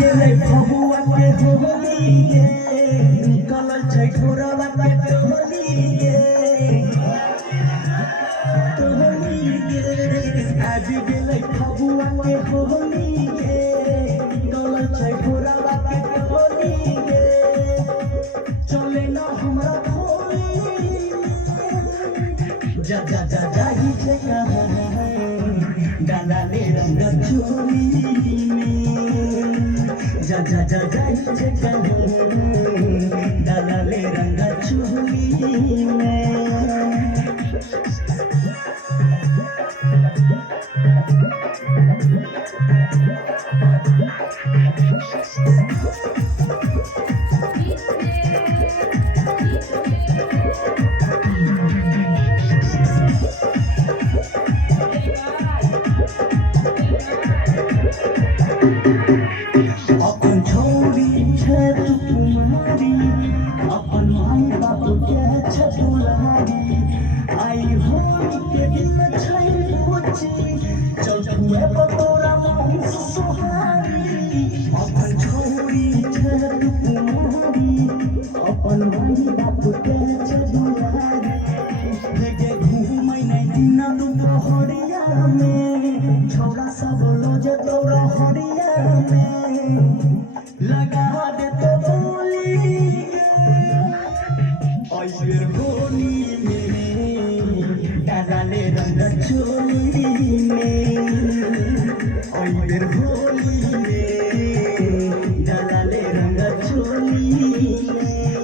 गेले फगुआ के होली गे निकल छै ठोरवा के टोली गे आज गेले फगुआ के होली गे निकल छै ठोरवा के टोली गे चले ना हमरा होली जा जा जा जाही छै कहां डाला ले रंग चोली जा जा जा जाही छै कहां डाला ले रंग चोली में अपन छोरी छै कुमारी अपन माई बाप के छै दुलारी आई होली के दिन छै कोची चौकुए बतोरा मन सुहारी अपन छोरी छै कुमारी अपन माई बाप के छै दुलारी लेके घूमै नै दिन दुपहरिया में छौरा सब लोजे तोरा हरिया में लगा दे तो बोली ऐसर होली में डाला ले रंग चोली में ऐसर होली में डाला ले रंग चोली में